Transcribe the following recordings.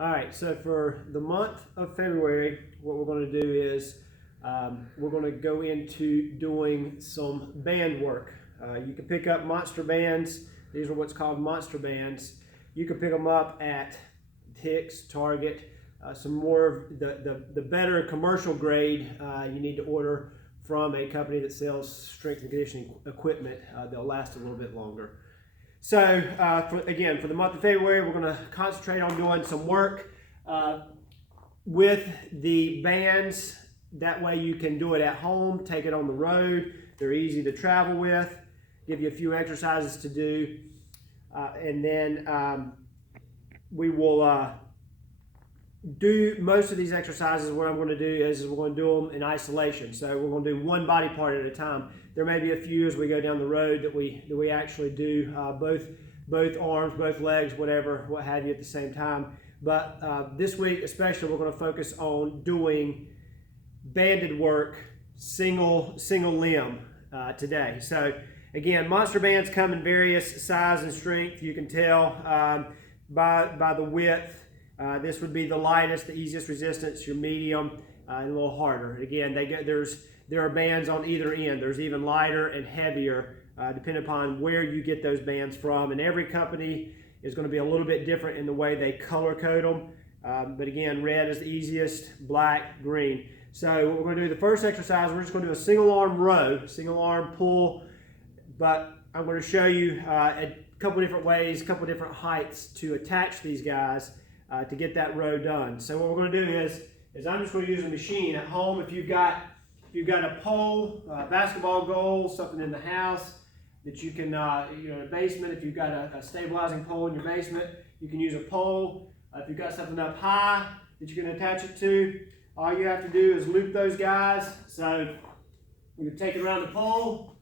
All right, so for the month of February, what we're going to do is we're going to go into doing some band work. You can pick up monster bands. These are what's called monster bands. You can pick them up at Hicks, Target. Some more of the better commercial grade you need to order from a company that sells strength and conditioning equipment. They'll last a little bit longer. So again, for the month of February, we're going to concentrate on doing some work with the bands. That way you can do it at home, take it on the road. They're easy to travel with, give you a few exercises to do. And then we will do most of these exercises. What I'm going to do is we're going to do them in isolation. So we're going to do one body part at a time. There may be a few as we go down the road that we actually do both arms, both legs, whatever, what have you at the same time. But this week especially, we're going to focus on doing banded work, single limb today. So again, monster bands come in various size and strength. You can tell by the width. This would be the lightest, the easiest resistance, your medium, and a little harder. Again, there are bands on either end. There's even lighter and heavier, depending upon where you get those bands from. And every company is going to be a little bit different in the way they color code them. But again, red is the easiest, black, green. So what we're going to do, the first exercise, we're just going to do a single arm row, single arm pull. But I'm going to show you a couple different ways, a couple different heights to attach these guys to get that row done. So what we're going to do is I'm just going to use a machine at home. If you've got a pole, a basketball goal, something in the house that you can, in a basement, if you've got a stabilizing pole in your basement, you can use a pole. If you've got something up high that you can attach it to, all you have to do is loop those guys. So you take it around the pole,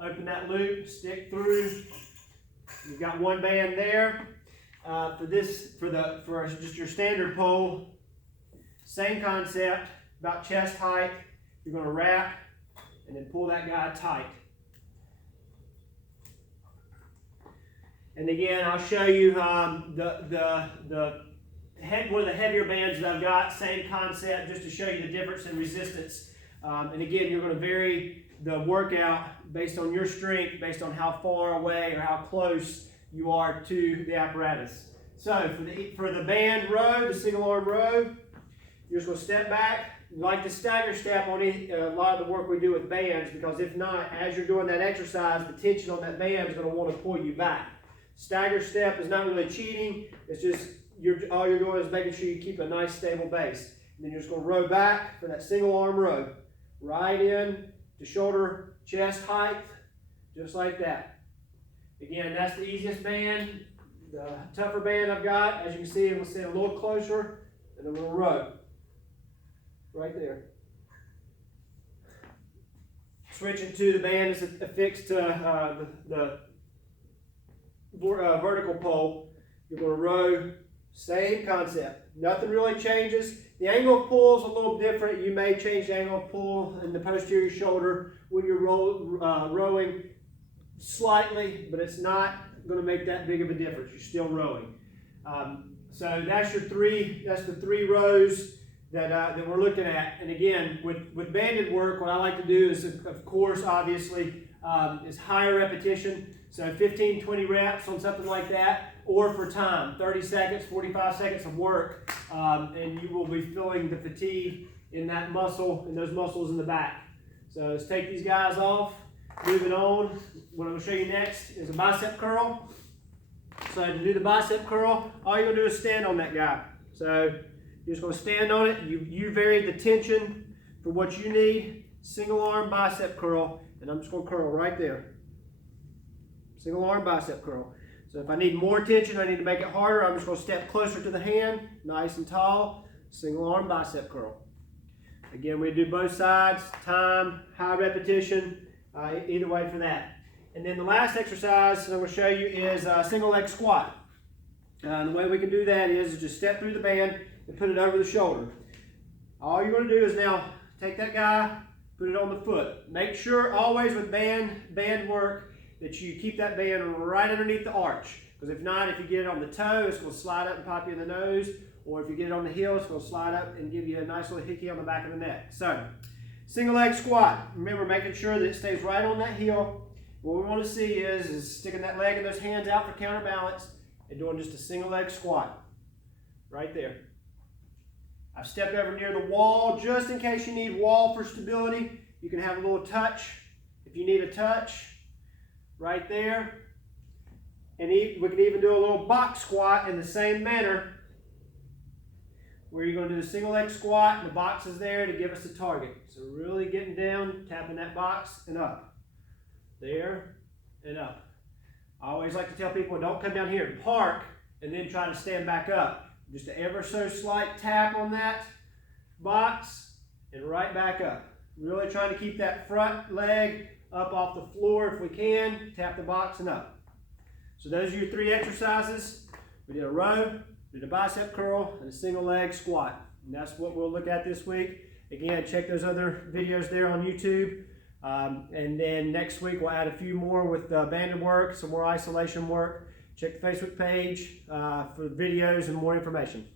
open that loop, stick through. You've got one band there. For just your standard pole, same concept, about chest height. You're going to wrap and then pull that guy tight. And again, I'll show you one of the heavier bands that I've got. Same concept, just to show you the difference in resistance. And again, you're going to vary the workout based on your strength, based on how far away or how close you are to the apparatus. So for the band row, the single arm row, you're just going to step back. You like to stagger step on a lot of the work we do with bands, because if not, as you're doing that exercise, the tension on that band is going to want to pull you back. Stagger step is not really cheating. It's just all you're doing is making sure you keep a nice stable base. And then you're just going to row back for that single arm row. Right in to shoulder chest height, just like that. Again, that's the easiest band. The tougher band I've got, as you can see, we'll sit a little closer, and a little row. Right there. Switching to the band is affixed to the vertical pole. You're going to row, same concept. Nothing really changes. The angle of pull is a little different. You may change the angle of pull in the posterior shoulder when you're rowing slightly, but it's not going to make that big of a difference. You're still rowing. So that's the three rows that we're looking at. And again, with banded work, what I like to do is, of course, obviously, is higher repetition. So 15, 20 reps on something like that, or for time, 30 seconds, 45 seconds of work, and you will be feeling the fatigue in that muscle, in those muscles in the back. So let's take these guys off. Moving on, what I'm going to show you next is a bicep curl. So to do the bicep curl, all you're going to do is stand on that guy. So you're just going to stand on it. You vary the tension for what you need. Single arm bicep curl, and I'm just going to curl right there. Single arm bicep curl. So if I need more tension, I need to make it harder, I'm just going to step closer to the hand, nice and tall. Single arm bicep curl. Again, we do both sides, time, high repetition, either way for that. And then the last exercise that I'm going to show you is a single leg squat. The way we can do that is just step through the band and put it over the shoulder. All you're going to do is now take that guy, put it on the foot. Make sure always with band work that you keep that band right underneath the arch. Because if not, if you get it on the toe, it's going to slide up and pop you in the nose. or if you get it on the heel, it's going to slide up and give you a nice little hickey on the back of the neck. So, single leg squat. Remember, making sure that it stays right on that heel. What we want to see is sticking that leg and those hands out for counterbalance and doing just a single leg squat. Right there. I've stepped over near the wall just in case you need wall for stability. You can have a little touch if you need a touch. Right there. And we can even do a little box squat in the same manner, where you're going to do the single leg squat and the box is there to give us the target. So really getting down, tapping that box and up. There and up. I always like to tell people, don't come down here and park and then try to stand back up. Just an ever so slight tap on that box and right back up. Really trying to keep that front leg up off the floor if we can. Tap the box and up. So those are your 3 exercises. We did a row, did a bicep curl, and a single leg squat. And that's what we'll look at this week. Again, check those other videos there on YouTube. And then next week we'll add a few more with banded work, some more isolation work. Check the Facebook page for videos and more information.